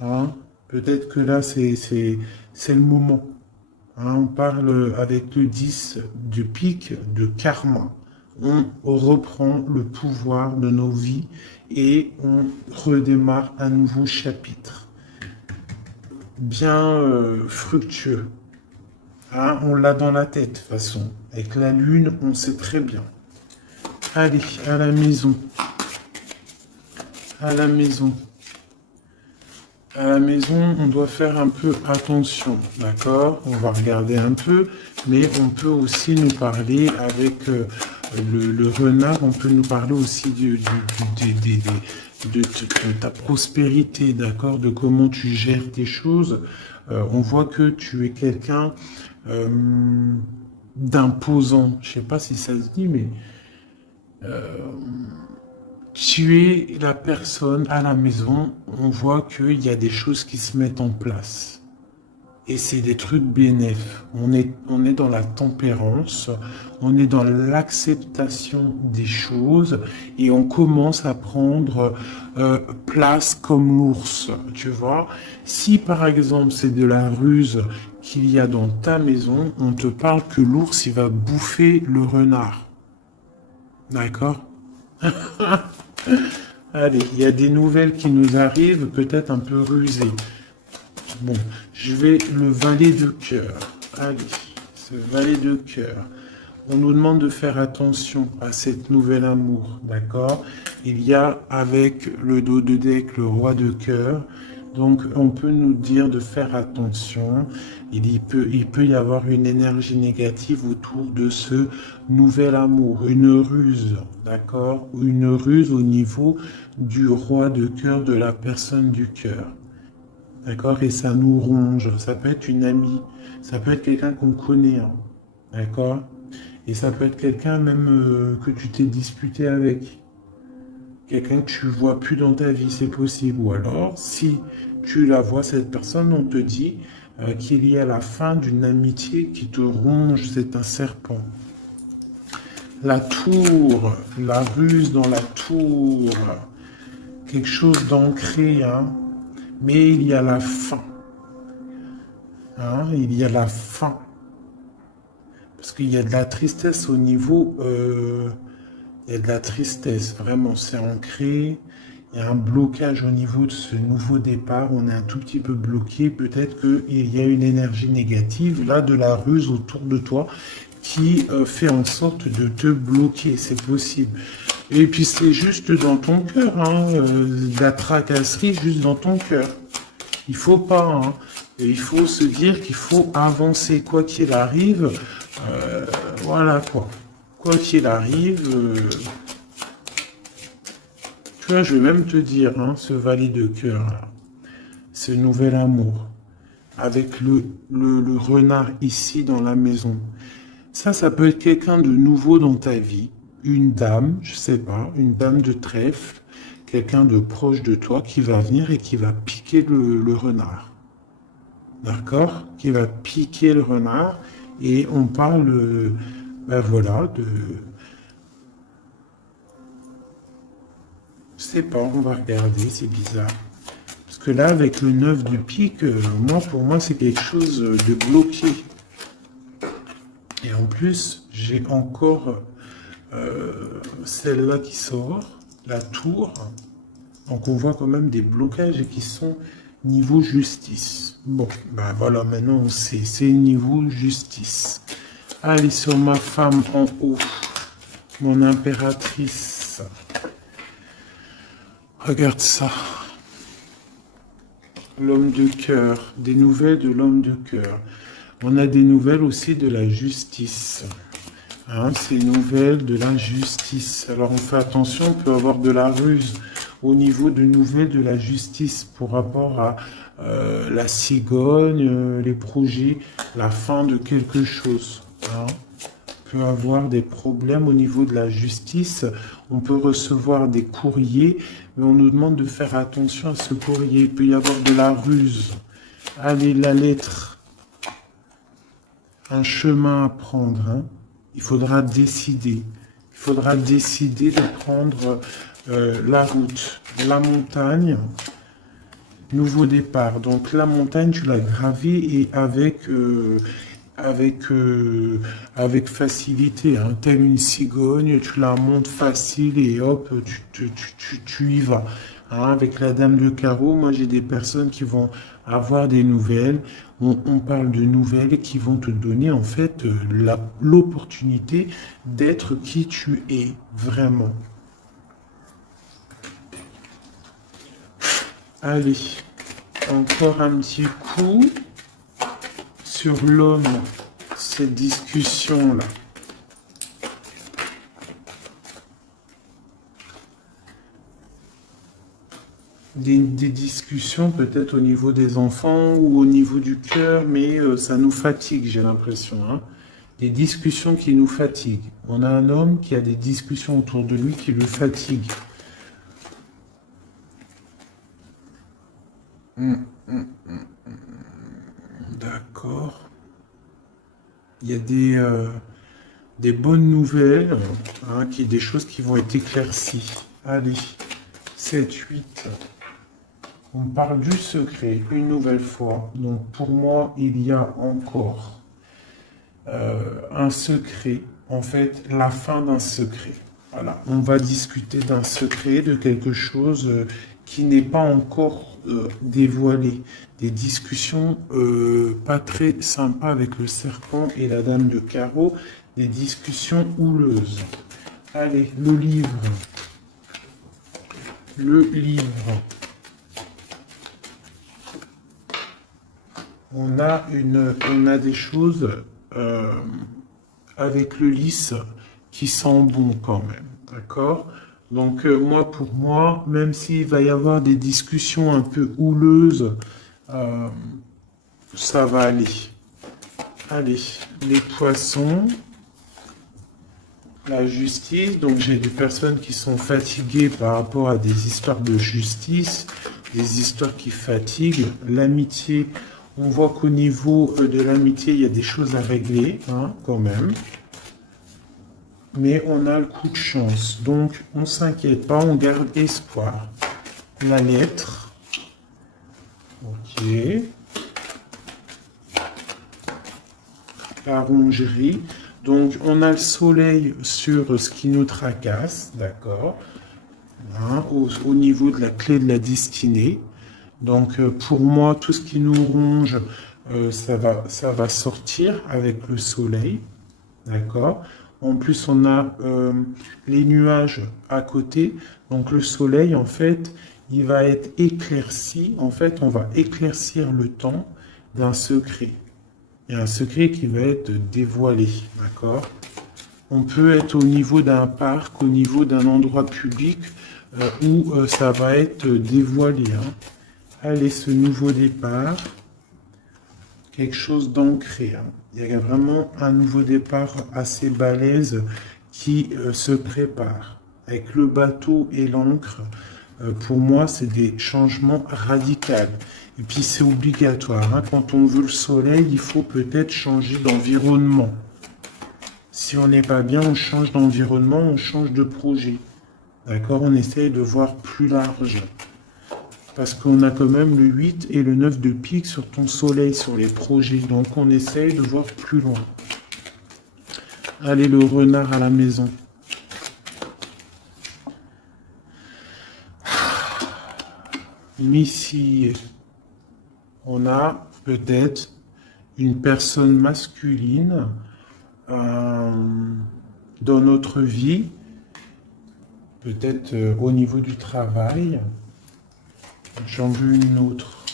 Hein? Peut-être que là, c'est le moment. Hein? On parle avec le 10 du pic de karma. On reprend le pouvoir de nos vies et on redémarre un nouveau chapitre. Bien fructueux. Hein? On l'a dans la tête, de toute façon. Avec la lune, on sait très bien. Allez, à la maison. À la maison. À la maison, on doit faire un peu attention, d'accord? On va regarder un peu, mais on peut aussi nous parler avec le renard, on peut nous parler aussi de ta prospérité, d'accord? De comment tu gères tes choses. On voit que tu es quelqu'un d'imposant. Je sais pas si ça se dit, mais tu es la personne à la maison, on voit qu'il y a des choses qui se mettent en place. Et c'est des trucs bénéfiques. On est dans la tempérance, on est dans l'acceptation des choses et on commence à prendre place comme l'ours, tu vois. Si par exemple c'est de la ruse qu'il y a dans ta maison, on te parle que l'ours il va bouffer le renard. D'accord? Allez, il y a des nouvelles qui nous arrivent, peut-être un peu rusées. Bon, je vais le valet de cœur. Allez, ce valet de cœur. On nous demande de faire attention à cette nouvelle amour, d'accord? Il y a avec le dos de deck le roi de cœur. Donc, on peut nous dire de faire attention. Il peut y avoir une énergie négative autour de ce nouvel amour, une ruse, d'accord? Une ruse au niveau du roi de cœur, de la personne du cœur. D'accord? Et ça nous ronge. Ça peut être une amie, ça peut être quelqu'un qu'on connaît, hein, d'accord? Et ça peut être quelqu'un même que tu t'es disputé avec. quelqu'un que tu vois plus dans ta vie, c'est possible. Ou alors, si tu la vois, cette personne, on te dit qu'il y a la fin d'une amitié qui te ronge, c'est un serpent. La tour, la ruse dans la tour, quelque chose d'ancré, hein, mais il y a la fin. Hein, il y a la fin. Parce qu'il y a de la tristesse au niveau... il y a de la tristesse, vraiment, c'est ancré. Il y a un blocage au niveau de ce nouveau départ. On est un tout petit peu bloqué. Peut-être qu'il y a une énergie négative, là, de la ruse autour de toi, qui fait en sorte de te bloquer. C'est possible. Et puis, c'est juste dans ton cœur, hein, de la tracasserie juste dans ton cœur. Il faut pas, hein. Et il faut se dire qu'il faut avancer, quoi qu'il arrive. Voilà, quoi. Quoi qu'il arrive, tu vois, je vais même te dire, hein, ce valet de cœur, là, ce nouvel amour, avec le renard ici dans la maison. Ça peut être quelqu'un de nouveau dans ta vie, une dame, je sais pas, une dame de trèfle, quelqu'un de proche de toi qui va venir et qui va piquer le renard. D'accord? Qui va piquer le renard. Et on parle, ben voilà, de... Je sais pas, on va regarder, c'est bizarre. Parce que là, avec le 9 de pique, pour moi, c'est quelque chose de bloqué. Et en plus, j'ai encore celle-là qui sort, la tour. Donc on voit quand même des blocages qui sont niveau justice. Bon, ben voilà, maintenant on sait, c'est niveau justice. Allez, sur ma femme en haut, mon impératrice. Regarde ça. L'homme de cœur, des nouvelles de l'homme de cœur. On a des nouvelles aussi de la justice. Hein, ces nouvelles de la justice. Alors on fait attention, on peut avoir de la ruse au niveau de nouvelles de la justice pour rapport à la cigogne, les projets, la fin de quelque chose. Hein. On peut avoir des problèmes au niveau de la justice. On peut recevoir des courriers, mais on nous demande de faire attention à ce courrier. Il peut y avoir de la ruse. Allez, la lettre. Un chemin à prendre. Hein. Il faudra décider. Il faudra décider de prendre la route. La montagne. Nouveau départ. Donc la montagne, tu l'as gravée et avec facilité, hein. Telle une cigogne, tu la montes facile et hop, tu y vas. Hein. Avec la dame de carreau, moi j'ai des personnes qui vont avoir des nouvelles. On parle de nouvelles qui vont te donner en fait l'opportunité d'être qui tu es vraiment. Allez, encore un petit coup sur l'homme, cette discussion-là. Des discussions peut-être au niveau des enfants ou au niveau du cœur, mais ça nous fatigue, j'ai l'impression. Hein. Des discussions qui nous fatiguent. On a un homme qui a des discussions autour de lui qui le fatiguent. D'accord. Il y a des bonnes nouvelles, hein, des choses qui vont être éclaircies. Allez, 7, 8. On parle du secret, une nouvelle fois. Donc pour moi, il y a encore un secret. En fait, la fin d'un secret. Voilà, on va discuter d'un secret, de quelque chose qui n'est pas encore dévoilé. Des discussions pas très sympas avec le serpent et la dame de carreau. Des discussions houleuses. Allez, le livre. Le livre. On a des choses avec le lys qui sent bon quand même, d'accord? Donc pour moi, même s'il va y avoir des discussions un peu houleuses, ça va aller. Allez, les poissons. la justice. Donc j'ai des personnes qui sont fatiguées par rapport à des histoires de justice, des histoires qui fatiguent. L'amitié, on voit qu'au niveau de l'amitié, il y a des choses à régler, hein, quand même. Mais on a le coup de chance. Donc on ne s'inquiète pas, on garde espoir. La lettre. Ok. La rongerie. Donc, on a le soleil sur ce qui nous tracasse, d'accord, hein, au niveau de la clé de la destinée. Donc, pour moi, tout ce qui nous ronge, ça va sortir avec le soleil, d'accord. En plus, on a les nuages à côté. Donc, le soleil, en fait, il va être éclairci. En fait, on va éclaircir le temps d'un secret. Il y a un secret qui va être dévoilé, d'accord? On peut être au niveau d'un parc, au niveau d'un endroit public où ça va être dévoilé, hein. Allez, ce nouveau départ, quelque chose d'ancré, hein. Il y a vraiment un nouveau départ assez balèze qui se prépare. Avec le bateau et l'encre, pour moi, c'est des changements radicaux. Et puis, c'est obligatoire, hein. Quand on veut le soleil, il faut peut-être changer d'environnement. Si on n'est pas bien, on change d'environnement, on change de projet. D'accord? On essaye de voir plus large. Parce qu'on a quand même le 8 et le 9 de pique sur ton soleil, sur les projets. Donc, on essaye de voir plus loin. Allez, le renard à la maison. Ici, on a peut-être une personne masculine dans notre vie, peut-être au niveau du travail. J'en veux une autre.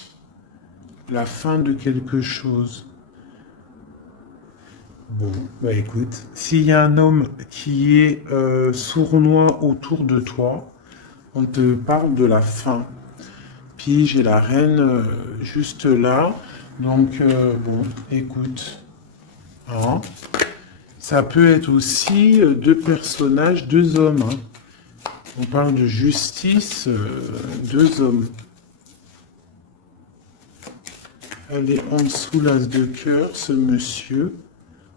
La fin de quelque chose. Bon, bah écoute, s'il y a un homme qui est sournois autour de toi, on te parle de la fin. Puis j'ai la reine juste là. Donc, bon, écoute. Hein. Ça peut être aussi deux personnages, deux hommes. Hein. On parle de justice, deux hommes. Elle est en dessous l'as de cœur, ce monsieur.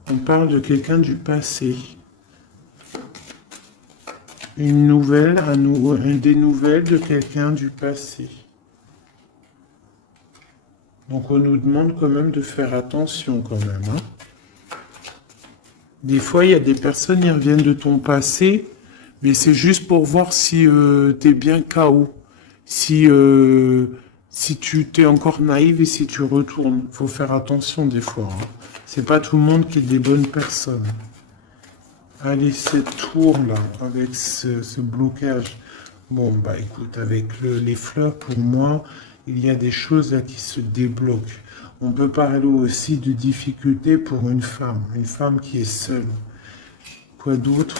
On parle de quelqu'un du passé. Une nouvelle, des nouvelles de quelqu'un du passé. Donc on nous demande quand même de faire attention quand même. Hein. Des fois, il y a des personnes qui reviennent de ton passé, mais c'est juste pour voir si tu es bien KO. Si tu t'es encore naïve et si tu retournes. Faut faire attention des fois. Hein. C'est pas tout le monde qui est des bonnes personnes. Allez, cette tour-là, avec ce blocage. Bon, bah écoute, avec les fleurs, pour moi, il y a des choses là qui se débloquent. On peut parler aussi de difficultés pour une femme qui est seule. Quoi d'autre?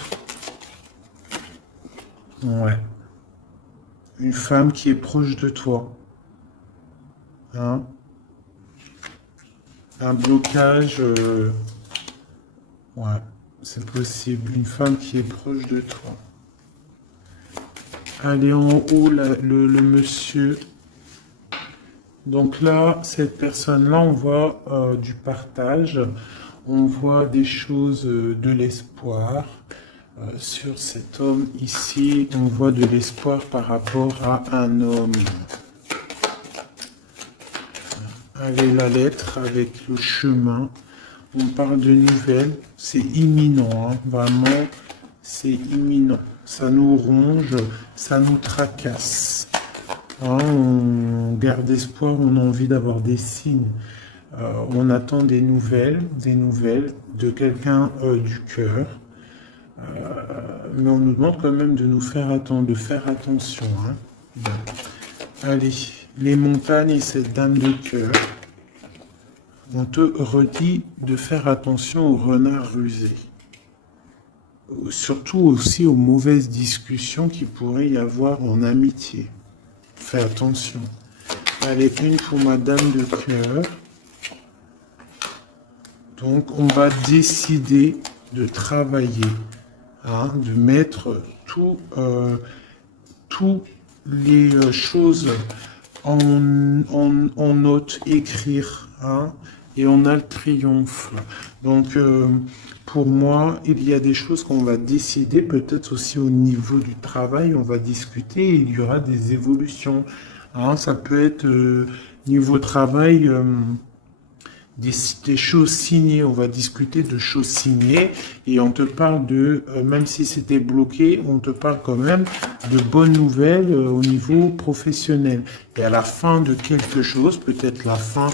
Ouais. Une femme qui est proche de toi. Hein? Un blocage, ouais, c'est possible. Une femme qui est proche de toi. Allez, en haut, le monsieur. Donc là, cette personne-là, on voit du partage. On voit des choses, de l'espoir. Sur cet homme ici, on voit de l'espoir par rapport à un homme. Allez, la lettre avec le chemin. On parle de nouvelles. C'est imminent, hein, vraiment. C'est imminent. Ça nous ronge, ça nous tracasse. Hein, on garde espoir, on a envie d'avoir des signes. On attend des nouvelles de quelqu'un du cœur. Mais on nous demande quand même de nous faire attendre, de faire attention. Hein. Bon. Allez, les montagnes et cette dame de cœur. On te redit de faire attention aux renards rusés. Surtout aussi aux mauvaises discussions qu'il pourrait y avoir en amitié. Fais attention. Allez, une pour ma dame de cœur. Donc, on va décider de travailler. hein, de mettre toutes les choses en note, écrire, hein, et on a le triomphe. Donc, pour moi, il y a des choses qu'on va décider, peut-être aussi au niveau du travail, on va discuter, et il y aura des évolutions. Hein, ça peut être niveau travail. Des, des choses signées, on va discuter de choses signées et on te parle de, même si c'était bloqué, on te parle quand même de bonnes nouvelles au niveau professionnel. Et à la fin de quelque chose, peut-être la fin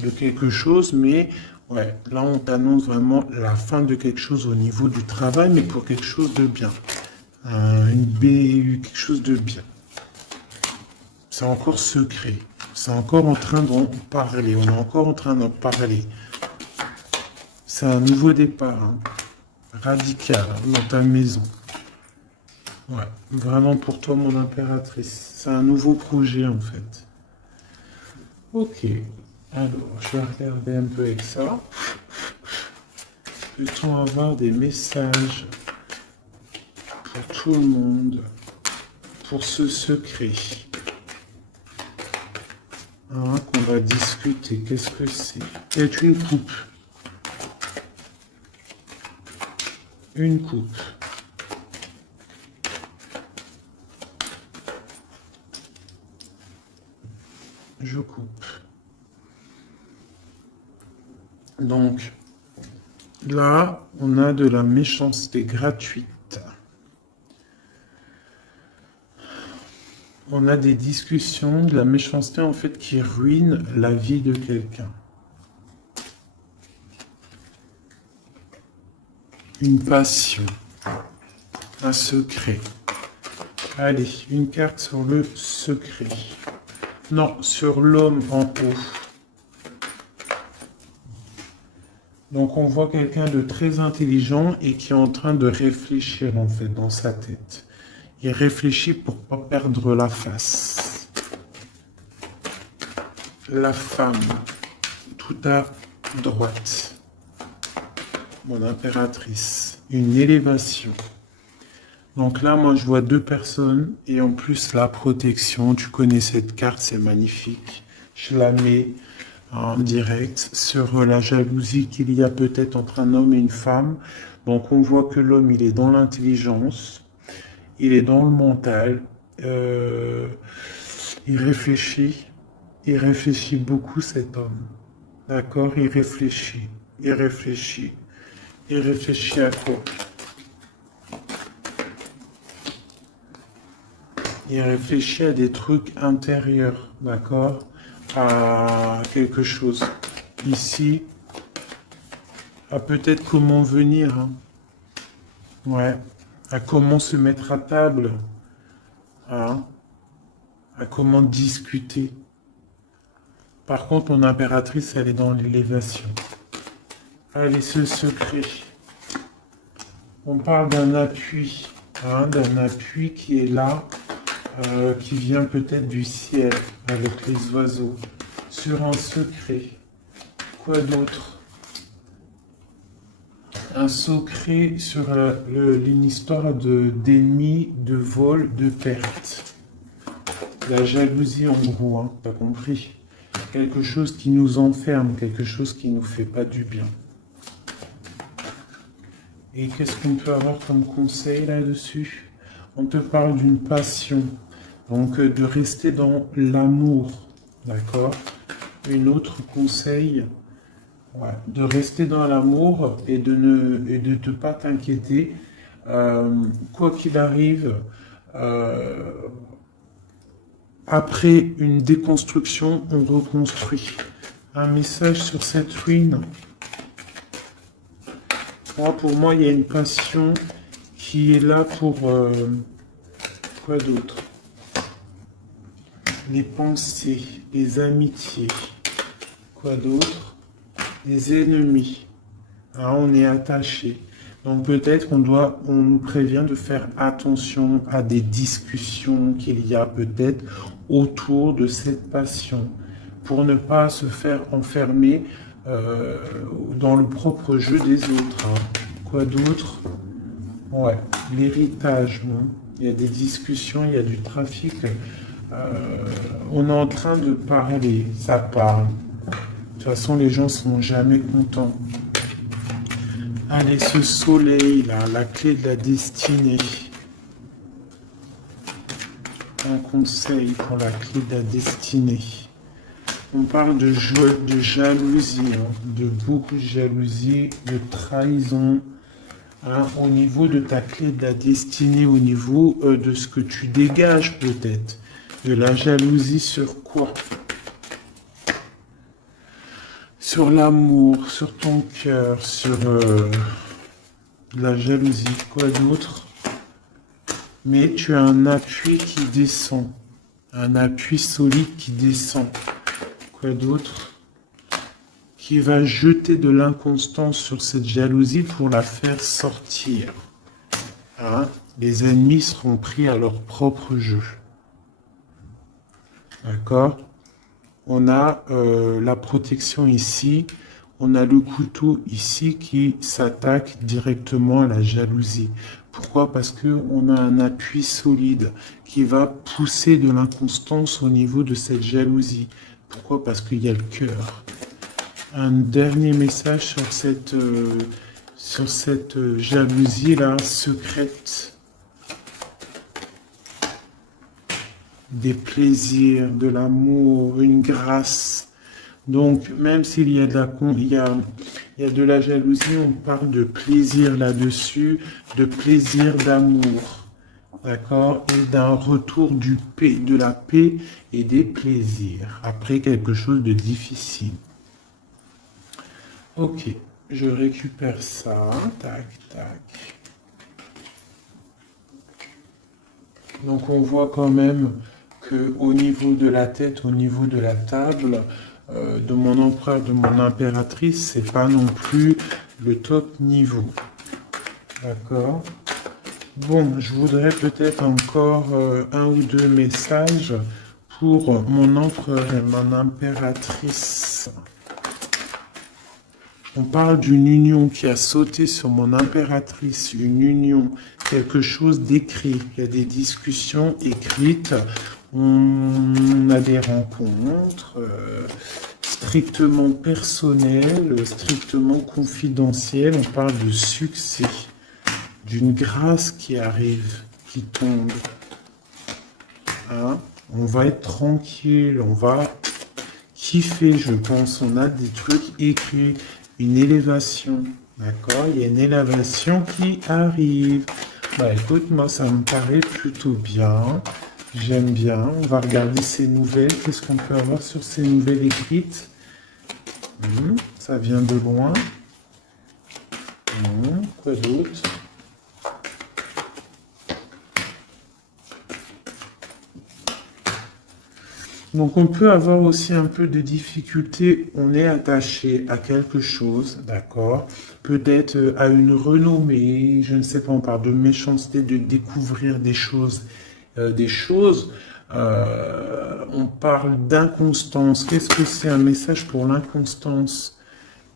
de quelque chose, mais ouais, là on t'annonce vraiment la fin de quelque chose au niveau du travail, mais pour quelque chose de bien. Une BU, quelque chose de bien. C'est encore secret. C'est encore en train d'en parler. On est encore en train d'en parler. C'est un nouveau départ, hein, radical, hein, dans ta maison. Ouais, vraiment pour toi, mon impératrice. C'est un nouveau projet, en fait. Ok. Alors, je vais regarder un peu avec ça. Peut-on avoir des messages pour tout le monde pour ce secret? Hein, qu'on va discuter. Qu'est-ce que c'est? C'est une coupe. Une coupe. Je coupe. Donc, là, on a de la méchanceté gratuite. On a des discussions, de la méchanceté en fait qui ruine la vie de quelqu'un. Une passion, un secret. Allez, une carte sur le secret. Non, sur l'homme en haut. Donc on voit quelqu'un de très intelligent et qui est en train de réfléchir en fait dans sa tête. Il réfléchit pour pas perdre la face. La femme, tout à droite. Mon impératrice, une élévation. Donc là, moi, je vois deux personnes et en plus la protection. Tu connais cette carte, c'est magnifique. Je la mets en direct sur la jalousie qu'il y a peut-être entre un homme et une femme. Donc on voit que l'homme, il est dans l'intelligence. Il est dans le mental, il réfléchit beaucoup cet homme. D'accord? Il réfléchit à quoi? Il réfléchit à des trucs intérieurs, d'accord? À quelque chose. Ici, à peut-être comment venir, hein. Ouais. À comment se mettre à table, hein, à comment discuter. Par contre, mon impératrice, elle est dans l'élévation. Allez, ce secret. On parle d'un appui, hein, d'un appui qui est là, qui vient peut-être du ciel, avec les oiseaux, sur un secret. Quoi d'autre? Un secret sur une histoire d'ennemis, de vol, de perte. La jalousie en gros, hein, t'as compris? Quelque chose qui nous enferme, quelque chose qui nous fait pas du bien. Et qu'est-ce qu'on peut avoir comme conseil là-dessus? On te parle d'une passion, donc de rester dans l'amour, d'accord? Une autre conseil. Ouais, de rester dans l'amour et de ne pas t'inquiéter. Quoi qu'il arrive, après une déconstruction, on reconstruit. Un message sur cette ruine. Pour moi, il y a une passion qui est là pour... quoi d'autre? Les pensées, les amitiés. Quoi d'autre? Les ennemis. Hein, on est attaché. Donc peut-être on nous prévient de faire attention à des discussions qu'il y a peut-être autour de cette passion pour ne pas se faire enfermer dans le propre jeu des autres. Hein. Quoi d'autre? Ouais, l'héritage, non? Il y a des discussions, il y a du trafic. On est en train de parler, ça parle. De toute façon, les gens sont jamais contents. Allez, ce soleil là, la clé de la destinée. Un conseil pour la clé de la destinée. On parle de jalousie, hein, de beaucoup de jalousie, de trahison, hein, au niveau de ta clé de la destinée, au niveau de ce que tu dégages peut-être. De la jalousie sur quoi? Sur l'amour, sur ton cœur, sur la jalousie, quoi d'autre? Mais tu as un appui qui descend, un appui solide qui descend. Quoi d'autre? Qui va jeter de l'inconstance sur cette jalousie pour la faire sortir. Hein? Les ennemis seront pris à leur propre jeu. D'accord? On a la protection ici. On a le couteau ici qui s'attaque directement à la jalousie. Pourquoi? Parce qu'on a un appui solide qui va pousser de l'inconstance au niveau de cette jalousie. Pourquoi? Parce qu'il y a le cœur. Un dernier message sur cette jalousie-là secrète. Des plaisirs, de l'amour, une grâce. Donc, même s'il y a il y a de la jalousie, on parle de plaisir là-dessus, de plaisir d'amour. D'accord? Et d'un retour de la paix et des plaisirs. Après quelque chose de difficile. Ok, je récupère ça. Tac, tac. Donc, on voit quand même qu'au niveau de la tête, au niveau de la table, de mon empereur, de mon impératrice, c'est pas non plus le top niveau. D'accord? Bon, je voudrais peut-être encore un ou deux messages pour mon empereur et mon impératrice. On parle d'une union qui a sauté sur mon impératrice, une union, quelque chose d'écrit. Il y a des discussions écrites, on a des rencontres strictement personnelles, strictement confidentielles. On parle de succès, d'une grâce qui arrive, qui tombe. Hein? On va être tranquille, on va kiffer, je pense. On a des trucs écrits. Une élévation, d'accord? Il y a une élévation qui arrive. Bah écoute, moi ça me paraît plutôt bien. J'aime bien. On va regarder ces nouvelles. Qu'est-ce qu'on peut avoir sur ces nouvelles écrites? Ça vient de loin. Quoi d'autre? Donc on peut avoir aussi un peu de difficulté, on est attaché à quelque chose, d'accord? Peut-être à une renommée, je ne sais pas, on parle de méchanceté, de découvrir des choses, on parle d'inconstance. Qu'est-ce que c'est un message pour l'inconstance?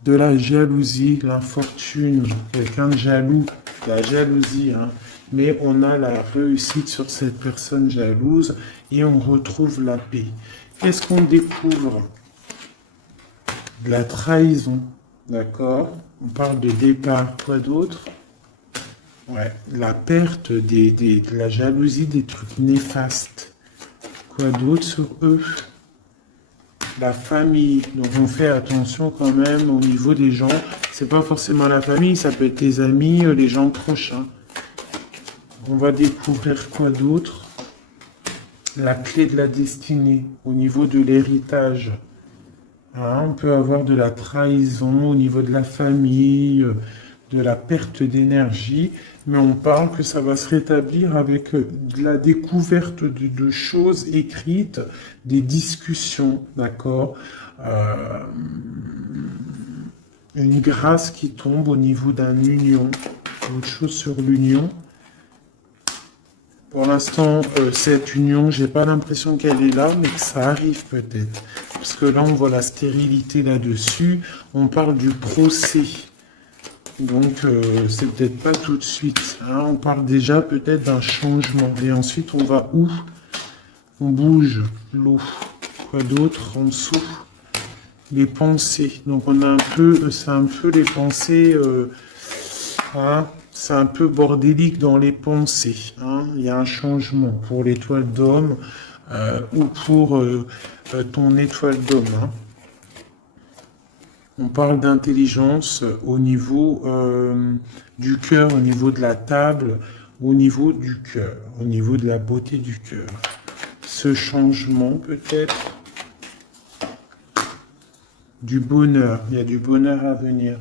De la jalousie, l'infortune, quelqu'un de jaloux, la jalousie, hein. Mais on a la réussite sur cette personne jalouse et on retrouve la paix. Qu'est-ce qu'on découvre? De la trahison, d'accord? On parle de départ, quoi d'autre? Ouais, la perte de la jalousie, des trucs néfastes. Quoi d'autre sur eux? La famille, donc on fait attention quand même au niveau des gens. C'est pas forcément la famille, ça peut être les amis, les gens proches. Hein. On va découvrir quoi d'autre? La clé de la destinée au niveau de l'héritage. Hein, on peut avoir de la trahison au niveau de la famille, de la perte d'énergie, mais on parle que ça va se rétablir avec de la découverte de choses écrites, des discussions, d'accord? Une grâce qui tombe au niveau d'un union, autre chose sur l'union. Pour l'instant, cette union, j'ai pas l'impression qu'elle est là, mais que ça arrive peut-être. Parce que là, on voit la stérilité là-dessus. On parle du procès. Donc, c'est peut-être pas tout de suite. Hein. On parle déjà peut-être d'un changement. Et ensuite, on va où? On bouge l'eau. Quoi d'autre en dessous? Les pensées. Donc, on a un peu, c'est un peu les pensées. Hein, c'est un peu bordélique dans les pensées. Hein. Il y a un changement pour l'étoile d'homme ou pour ton étoile d'homme. Hein. On parle d'intelligence au niveau du cœur, au niveau de la table, au niveau du cœur, au niveau de la beauté du cœur. Ce changement peut-être du bonheur, il y a du bonheur à venir.